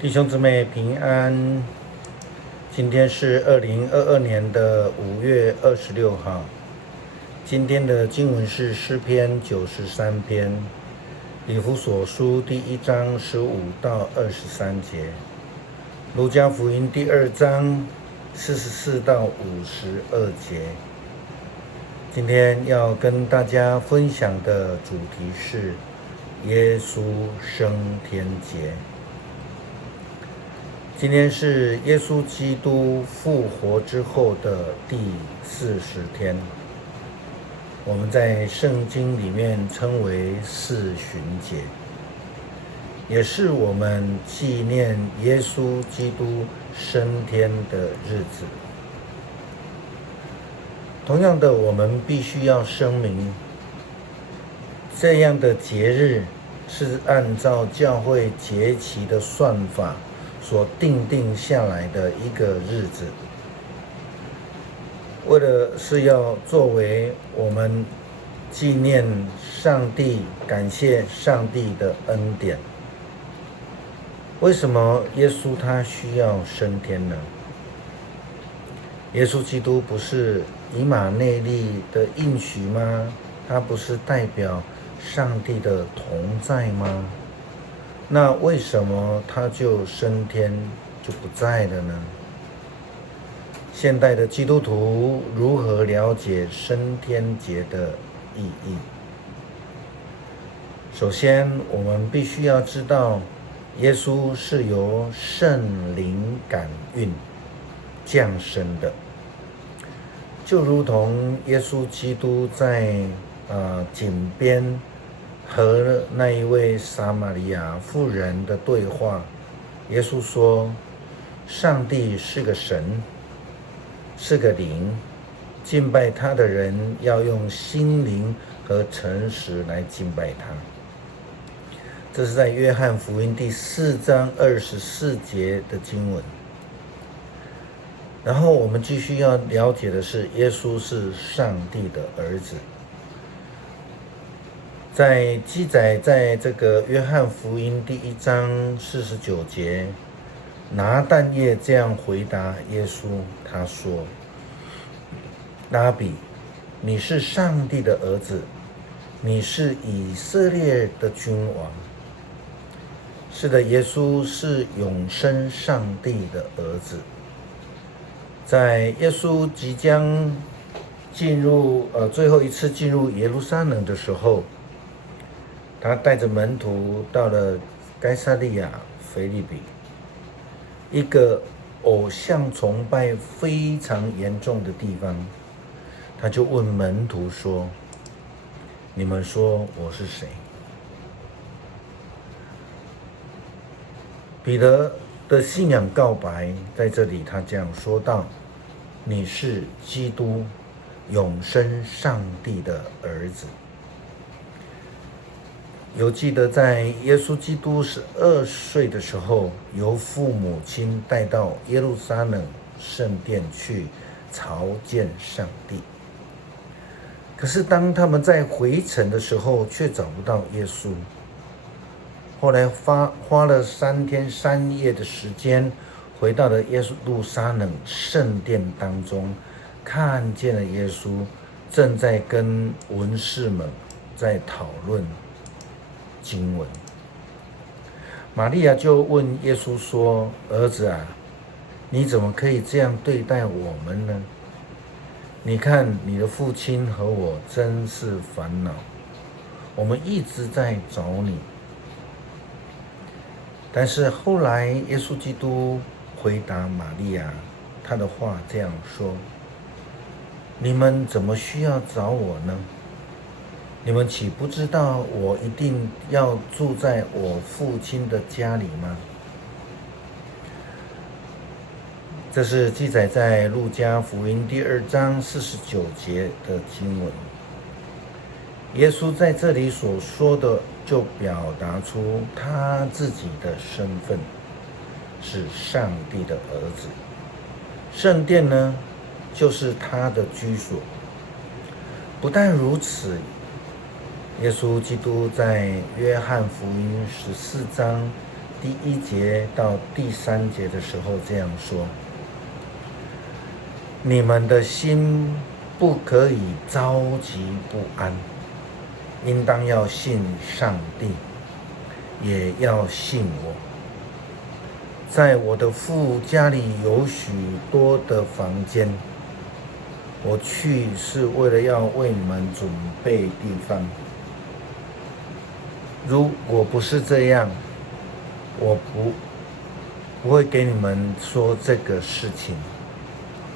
弟兄姊妹平安，今天是2022年的5月26号。今天的经文是诗篇93篇，以弗所书第1章15到23节，路加福音第2章44到52节。今天要跟大家分享的主题是耶稣升天节。今天是耶稣基督复活之后的第40天，我们在圣经里面称为四旬节，也是我们纪念耶稣基督升天的日子。同样的，我们必须要声明，这样的节日是按照教会节期的算法所定下来的一个日子，为了是要作为我们纪念上帝、感谢上帝的恩典。为什么耶稣他需要升天呢？耶稣基督不是以马内利的应许吗？他不是代表上帝的同在吗？那为什么他就升天就不在了呢？现代的基督徒如何了解升天节的意义？首先，我们必须要知道，耶稣是由圣灵感孕降生的，就如同耶稣基督在井边和那一位撒玛利亚妇人的对话，耶稣说，上帝是个神，是个灵，敬拜他的人要用心灵和诚实来敬拜他。这是在约翰福音第4章24节的经文。然后我们继续要了解的是，耶稣是上帝的儿子。在记载在这个约翰福音第1章49节，拿但业这样回答耶稣，他说，拉比，你是上帝的儿子，你是以色列的君王。是的，耶稣是永生上帝的儿子。在耶稣即将进入最后一次进入耶路撒冷的时候，他带着门徒到了该撒利亚腓立比，一个偶像崇拜非常严重的地方。他就问门徒说，你们说我是谁？彼得的信仰告白在这里，他这样说道，你是基督，永生上帝的儿子。有记得在耶稣基督12岁的时候，由父母亲带到耶路撒冷圣殿去朝见上帝。可是当他们在回程的时候，却找不到耶稣。后来花了3天3夜的时间，回到了耶路撒冷圣殿当中，看见了耶稣正在跟文士们在讨论经文。玛利亚就问耶稣说，儿子啊，你怎么可以这样对待我们呢？你看你的父亲和我真是烦恼，我们一直在找你。但是后来耶稣基督回答玛利亚，他的话这样说，你们怎么需要找我呢？你们岂不知道我一定要住在我父亲的家里吗？这是记载在路加福音第2章49节的经文。耶稣在这里所说的，就表达出他自己的身份，是上帝的儿子。圣殿呢，就是他的居所。不但如此，耶稣基督在约翰福音14章第1节到第3节的时候这样说：你们的心不可以着急不安，应当要信上帝，也要信我。在我的父家里有许多的房间，我去是为了要为你们准备地方。如果不是这样，我不会给你们说这个事情。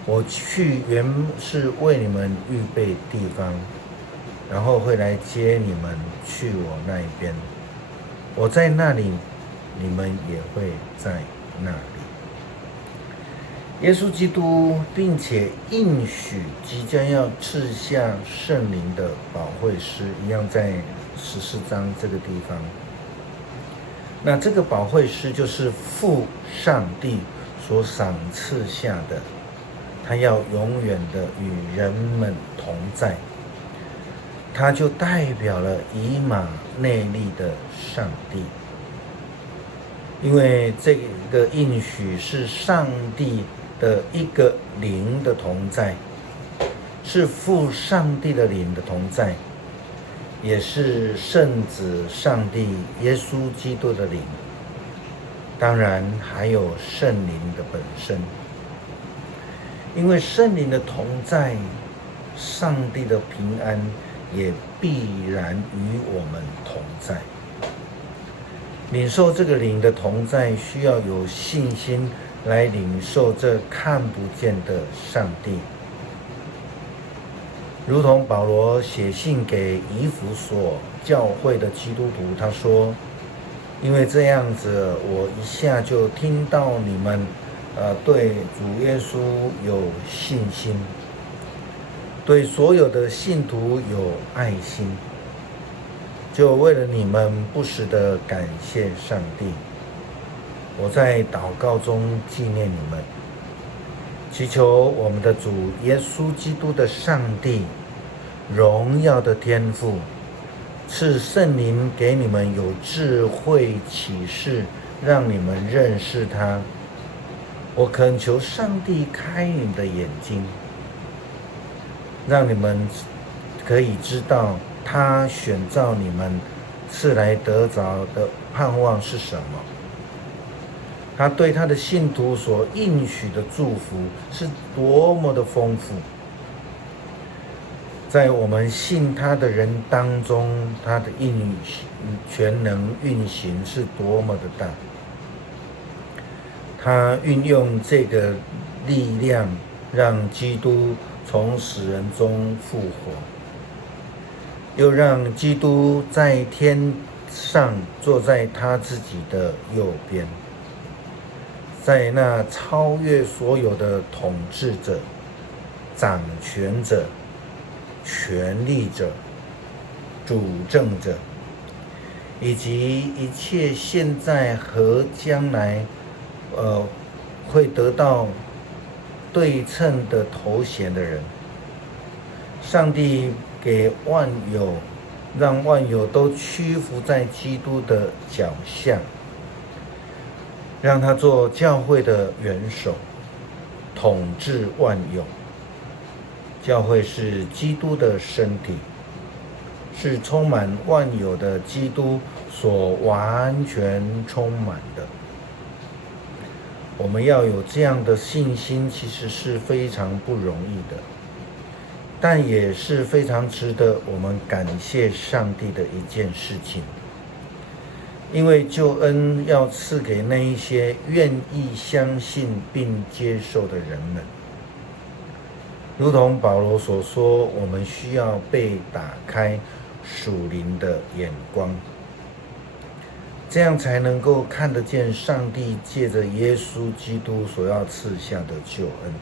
我去原是为你们预备地方，然后会来接你们去我那一边。我在那里，你们也会在那里。耶稣基督并且应许即将要赐下圣灵的保惠师，一样在14章这个地方。那这个保惠师就是父上帝所赏赐下的，他要永远的与人们同在，他就代表了以马内利的上帝。因为这个应许是上帝的一个灵的同在，是父上帝的灵的同在，也是圣子上帝耶稣基督的灵，当然还有圣灵的本身。因为圣灵的同在，上帝的平安也必然与我们同在。领受这个灵的同在，需要有信心来领受这看不见的上帝。如同保罗写信给以弗所教会的基督徒，他说：因为这样子，我一下就听到你们对主耶稣有信心，对所有的信徒有爱心，就为了你们不时地感谢上帝。我在祷告中纪念你们，祈求我们的主耶稣基督的上帝，荣耀的天父，赐圣灵给你们有智慧启示，让你们认识他。我恳求上帝开你们的眼睛，让你们可以知道他选召你们是来得着的盼望是什么。他对他的信徒所应许的祝福是多么的丰富，在我们信他的人当中，他的全能运行是多么的大。他运用这个力量，让基督从死人中复活，又让基督在天上坐在他自己的右边，在那超越所有的统治者、掌权者、权力者、主政者，以及一切现在和将来会得到对称的头衔的人。上帝给万有，让万有都屈服在基督的脚下，让他做教会的元首，统治万有。教会是基督的身体，是充满万有的基督所完全充满的。我们要有这样的信心，其实是非常不容易的，但也是非常值得我们感谢上帝的一件事情。因为救恩要赐给那一些愿意相信并接受的人们。如同保罗所说，我们需要被打开属灵的眼光，这样才能够看得见上帝借着耶稣基督所要赐下的救恩。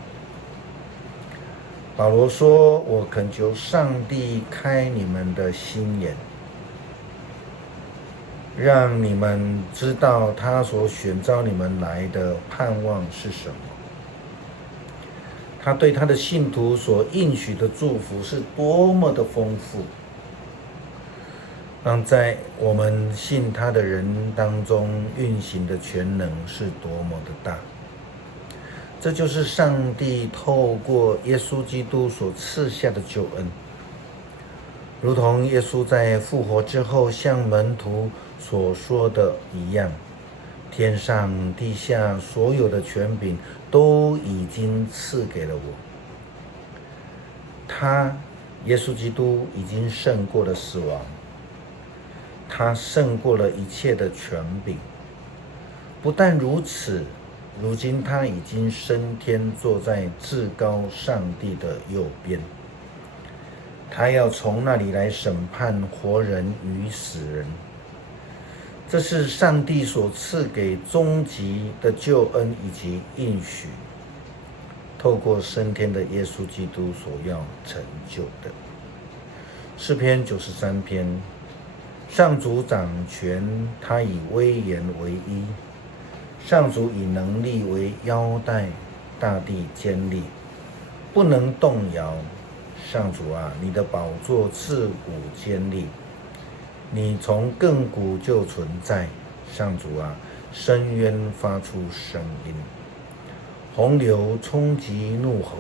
保罗说：我恳求上帝开你们的心眼，让你们知道他所选召你们来的盼望是什么。他对他的信徒所应许的祝福是多么的丰富。让在我们信他的人当中运行的全能是多么的大。这就是上帝透过耶稣基督所赐下的救恩，如同耶稣在复活之后向门徒所说的一样，天上地下所有的权柄都已经赐给了我。耶稣基督已经胜过了死亡，他胜过了一切的权柄。不但如此，如今他已经升天，坐在至高上帝的右边，他要从那里来审判活人与死人。这是上帝所赐给终极的救恩以及应许，透过升天的耶稣基督所要成就的。诗篇93篇，上主掌权，他以威严为衣，上主以能力为腰带，大地坚立，不能动摇。上主啊，你的宝座自古坚立，你从亘古就存在。上主啊，深渊发出声音，洪流冲击怒吼。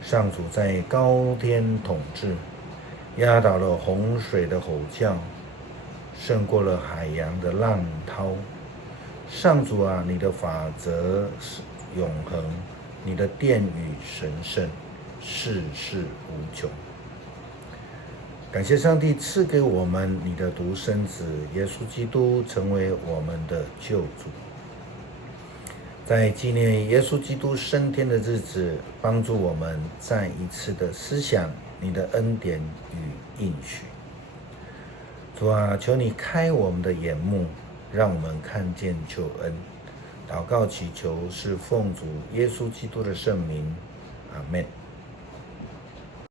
上主在高天统治，压倒了洪水的吼叫，胜过了海洋的浪涛。上主啊，你的法则是永恒，你的殿宇神圣，世世无穷。感谢上帝赐给我们你的独生子耶稣基督，成为我们的救主。在纪念耶稣基督升天的日子，帮助我们再一次的思想你的恩典与应许。主啊，求你开我们的眼目，让我们看见救恩。祷告祈求是奉主耶稣基督的圣名，阿们。